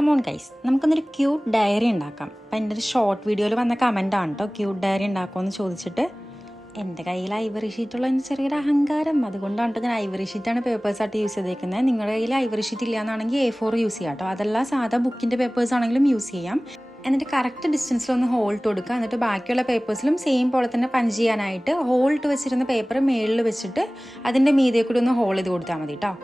Come on guys, നമുക്കൊന്നൊരു cute diary ഉണ്ടാക്കാം. അപ്പം എൻ്റെ ഒരു ഷോർട്ട് വീഡിയോയിൽ വന്ന കമൻറ്റാണ് കേട്ടോ, ക്യൂട്ട് ഡയറി ഉണ്ടാക്കുമെന്ന് ചോദിച്ചിട്ട്. എൻ്റെ കയ്യിൽ ഐവറി ഷീറ്റുള്ള ചെറിയൊരു അഹങ്കാരം, അതുകൊണ്ടാണ് കേട്ടോ ഞാൻ ഐവറി ഷീറ്റാണ് പേപ്പേഴ്സായിട്ട് യൂസ് ചെയ്തേക്കുന്നത്. നിങ്ങളുടെ കയ്യിൽ ഐവറി ഷീറ്റ് ഇല്ല എന്നാണെങ്കിൽ A4 യൂസ് ചെയ്യാം കേട്ടോ. അതല്ല സാധാ ബുക്കിൻ്റെ പേപ്പേഴ്സ് ആണെങ്കിലും യൂസ് ചെയ്യാം. എന്നിട്ട് കറക്റ്റ് ഡിസ്റ്റൻസിലൊന്ന് ഹോൾട്ട് കൊടുക്കുക. എന്നിട്ട് ബാക്കിയുള്ള പേപ്പേഴ്സിലും സെയിം പോലെ തന്നെ പഞ്ച് ചെയ്യാനായിട്ട് ഹോൾട്ട് വെച്ചിരുന്ന പേപ്പർ മേളിൽ വെച്ചിട്ട് അതിൻ്റെ മീതെ കൂടി ഒന്ന് ഹോൾ ചെയ്ത് കൊടുത്താൽ മതി കേട്ടോ.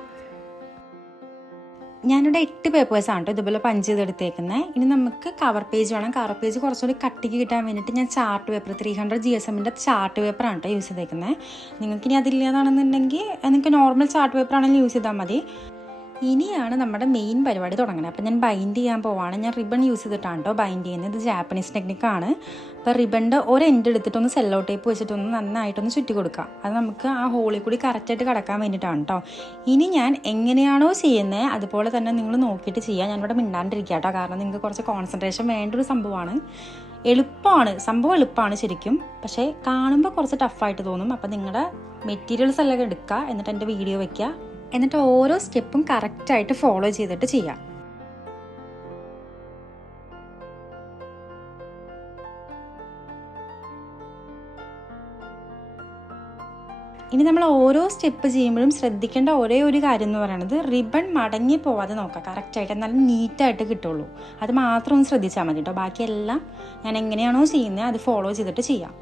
ഞാനിവിടെ 8 പേപ്പേഴ്സാണ് കേട്ടോ ഇതുപോലെ പഞ്ച് ചെയ്തെടുത്തേക്കുന്നത്. ഇനി നമുക്ക് കവർ പേജ് വേണം. കവർ പേജ് കുറച്ചുകൂടി കട്ടിക്ക് കിട്ടാൻ വേണ്ടിയിട്ട് ഞാൻ ചാർട്ട് പേപ്പർ 300 GSMൻ്റെ ചാർട്ട് പേപ്പറാണ് കേട്ടോ യൂസ് ചെയ്തേക്കുന്നത്. നിങ്ങൾക്ക് ഇനി അതില്ലാതാണെന്നുണ്ടെങ്കിൽ നിങ്ങൾക്ക് നോർമൽ ചാർട്ട് പേപ്പർ ആണെങ്കിൽ യൂസ് ചെയ്താൽ മതി. ഇനിയാണ് നമ്മുടെ മെയിൻ പരിപാടി തുടങ്ങുന്നത്. അപ്പോൾ ഞാൻ ബൈൻഡ് ചെയ്യാൻ പോവാണ്. ഞാൻ റിബൺ യൂസ് ചെയ്തിട്ടാണ് കേട്ടോ ബൈൻഡ് ചെയ്യുന്നത്. ഇത് ജാപ്പനീസ് ടെക്നിക്കാണ്. അപ്പോൾ റിബണിൻ്റെ ഒരു എൻഡ് എടുത്തിട്ടൊന്ന് സെല്ലോ ടേപ്പ് വെച്ചിട്ടൊന്ന് നന്നായിട്ടൊന്ന് ചുറ്റി കൊടുക്കുക. അത് നമുക്ക് ആ ഹോളിൽ കൂടി കറക്റ്റായിട്ട് കടക്കാൻ വേണ്ടിയിട്ടാണ് കേട്ടോ. ഇനി ഞാൻ എങ്ങനെയാണോ ചെയ്യുന്നത് അതുപോലെ തന്നെ നിങ്ങൾ നോക്കിയിട്ട് ചെയ്യുക. ഞാനിവിടെ മിണ്ടാണ്ടിരിക്കുക കേട്ടോ, കാരണം നിങ്ങൾക്ക് കുറച്ച് കോൺസെൻട്രേഷൻ വേണ്ട ഒരു സംഭവമാണ്. സംഭവം എളുപ്പമാണ് ശരിക്കും, പക്ഷേ കാണുമ്പോൾ കുറച്ച് ടഫായിട്ട് തോന്നും. അപ്പോൾ നിങ്ങളുടെ മെറ്റീരിയൽസ് എല്ലാം എടുക്കുക, എന്നിട്ട് എൻ്റെ വീഡിയോ വയ്ക്കുക, എന്നിട്ട് ഓരോ സ്റ്റെപ്പും കറക്റ്റായിട്ട് ഫോളോ ചെയ്തിട്ട് ചെയ്യാം. ഇനി നമ്മൾ ഓരോ സ്റ്റെപ്പ് ചെയ്യുമ്പോഴും ശ്രദ്ധിക്കേണ്ട ഒരേ ഒരു കാര്യം എന്ന് പറയുന്നത് റിബൺ മടങ്ങി പോവാതെ നോക്കുക കറക്റ്റായിട്ട്, എന്നാലും നീറ്റായിട്ട് കിട്ടുള്ളൂ. അത് മാത്രം ഒന്ന് ശ്രദ്ധിച്ചാൽ മതി കേട്ടോ. ബാക്കിയെല്ലാം ഞാൻ എങ്ങനെയാണോ ചെയ്യുന്നത് അത് ഫോളോ ചെയ്തിട്ട് ചെയ്യാം.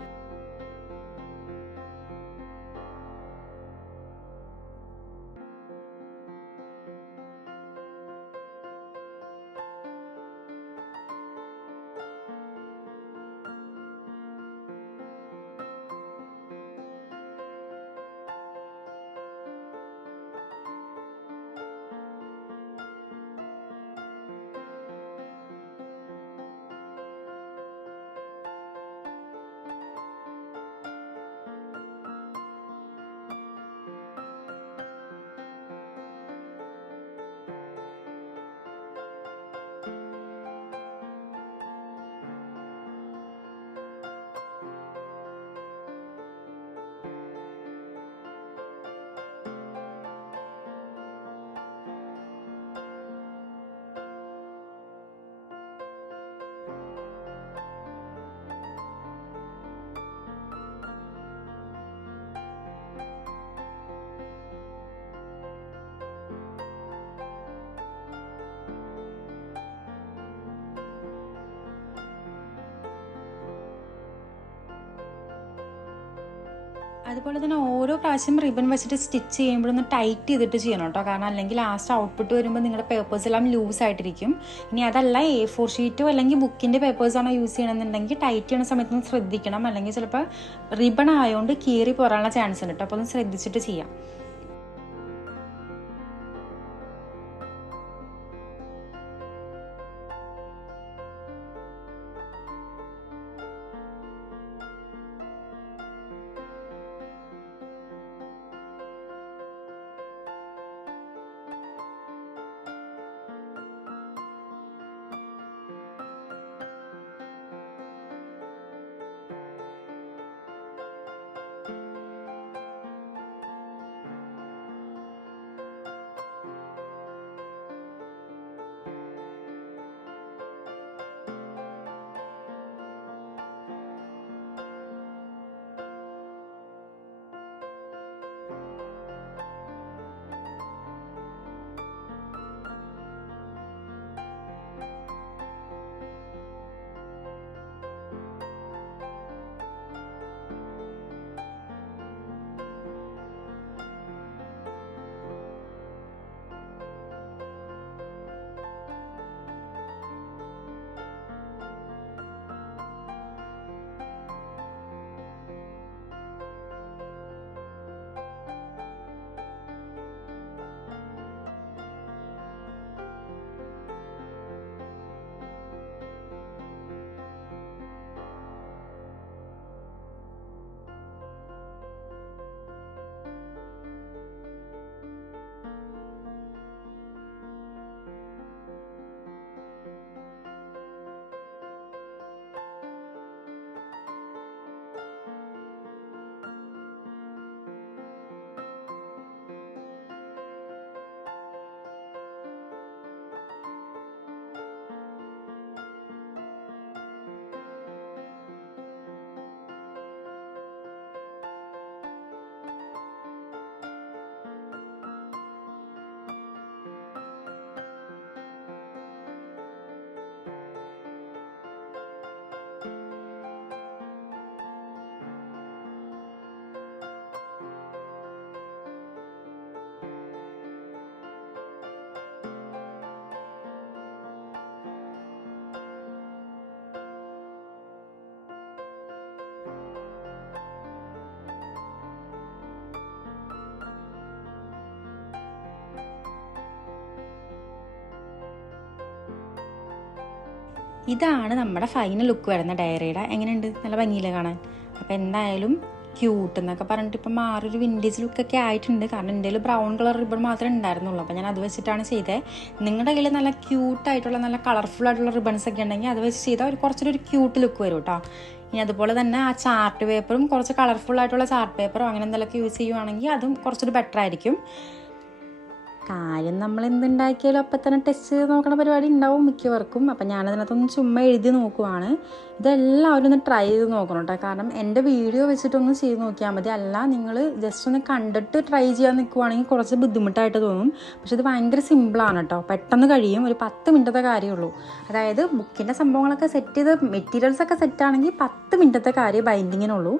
അതുപോലെ തന്നെ ഓരോ പ്രാവശ്യം റിബൺ വെച്ചിട്ട് സ്റ്റിച്ച് ചെയ്യുമ്പോഴൊന്ന് ടൈറ്റ് ചെയ്തിട്ട് ചെയ്യണം കേട്ടോ, കാരണം അല്ലെങ്കിൽ ലാസ്റ്റ് ഔട്ട്പുട്ട് വരുമ്പോൾ നിങ്ങളുടെ പേപ്പേഴ്സ് എല്ലാം ലൂസ് ആയിട്ടിരിക്കും. ഇനി അതല്ല A4 ഷീറ്റോ അല്ലെങ്കിൽ ബുക്കിൻ്റെ പേപ്പേഴ്സാണോ യൂസ് ചെയ്യണമെന്നുണ്ടെങ്കിൽ ടൈറ്റ് ചെയ്യുന്ന സമയത്തൊന്ന് ശ്രദ്ധിക്കണം, അല്ലെങ്കിൽ ചിലപ്പോൾ റിബൺ ആയതുകൊണ്ട് കീറി പോരാനുള്ള ചാൻസ് ഉണ്ട് കേട്ടോ. അപ്പോൾ ഒന്ന് ശ്രദ്ധിച്ചിട്ട് ചെയ്യാം. ഇതാണ് നമ്മുടെ ഫൈനൽ ലുക്ക് വരുന്ന ഡയറിയുടെ. എങ്ങനെയുണ്ട്? നല്ല ഭംഗിയില്ല കാണാൻ. അപ്പോൾ എന്തായാലും ക്യൂട്ട് എന്നൊക്കെ പറഞ്ഞിട്ട് ഇപ്പം മാറൊരു വിൻറ്റേജ് ലുക്കൊക്കെ ആയിട്ടുണ്ട്. കാരണം എൻ്റെ കയ്യിൽ ബ്രൗൺ കളർ റിബൺ മാത്രമേ ഉണ്ടായിരുന്നുള്ളൂ. അപ്പോൾ ഞാൻ അത് വെച്ചിട്ടാണ് ചെയ്തത്. നിങ്ങളുടെ കയ്യിൽ നല്ല ക്യൂട്ടായിട്ടുള്ള നല്ല കളർഫുൾ ആയിട്ടുള്ള റിബൺസ് ഒക്കെ ഉണ്ടെങ്കിൽ അത് വെച്ച് ചെയ്താൽ കുറച്ചൊരു ക്യൂട്ട് ലുക്ക് വരും കേട്ടോ. ഇനി അതുപോലെ തന്നെ ആ ചാർട്ട് പേപ്പറും കുറച്ച് കളർഫുൾ ആയിട്ടുള്ള ചാർട്ട് പേപ്പറോ അങ്ങനെ എന്തെങ്കിലുമൊക്കെ യൂസ് ചെയ്യുവാണെങ്കിൽ അതും കുറച്ചൊരു ബെറ്റർ ആയിരിക്കും. കാര്യം നമ്മൾ എന്തുണ്ടാക്കിയാലും അപ്പം തന്നെ ടെസ്റ്റ് ചെയ്ത് നോക്കണ പരിപാടി ഉണ്ടാവും മിക്കവർക്കും. അപ്പം ഞാനതിനകത്തൊന്ന് ചുമ്മാ എഴുതി നോക്കുവാണ്. ഇതെല്ലാവരും ഒന്ന് ട്രൈ ചെയ്ത് നോക്കണം കേട്ടോ. കാരണം എൻ്റെ വീഡിയോ വെച്ചിട്ടൊന്ന് ചെയ്ത് നോക്കിയാൽ മതി. അല്ല നിങ്ങൾ ജസ്റ്റ് ഒന്ന് കണ്ടിട്ട് ട്രൈ ചെയ്യാൻ നിൽക്കുവാണെങ്കിൽ കുറച്ച് ബുദ്ധിമുട്ടായിട്ട് തോന്നും. പക്ഷെ ഇത് ഭയങ്കര സിമ്പിളാണ് കേട്ടോ. പെട്ടെന്ന് കഴിയും. ഒരു 10 മിനിറ്റത്തെ കാര്യമുള്ളൂ. അതായത് ബുക്കിൻ്റെ സംഭവങ്ങളൊക്കെ സെറ്റ് ചെയ്ത് മെറ്റീരിയൽസൊക്കെ സെറ്റാണെങ്കിൽ 10 മിനിറ്റത്തെ കാര്യം ബൈൻഡിങ്ങിനുള്ളൂ.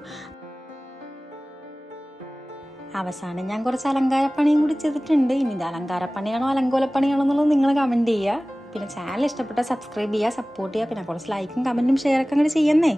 അവസാനം ഞാൻ കുറച്ച് അലങ്കാരപ്പണിയും കൂടി ചെയ്തിട്ടുണ്ട്. ഇനി ഇത് അലങ്കാരപ്പണിയാണോ അലങ്കോലപ്പണിയാണോ എന്നുള്ളത് നിങ്ങൾ കമൻറ്റ് ചെയ്യുക. പിന്നെ ചാനൽ ഇഷ്ടപ്പെട്ടാൽ സബ്സ്ക്രൈബ് ചെയ്യുക, സപ്പോർട്ട് ചെയ്യുക. പിന്നെ കുറച്ച് ലൈക്കും കമൻറ്റും ഷെയറൊക്കെ അങ്ങോട്ട് ചെയ്യുന്നേ.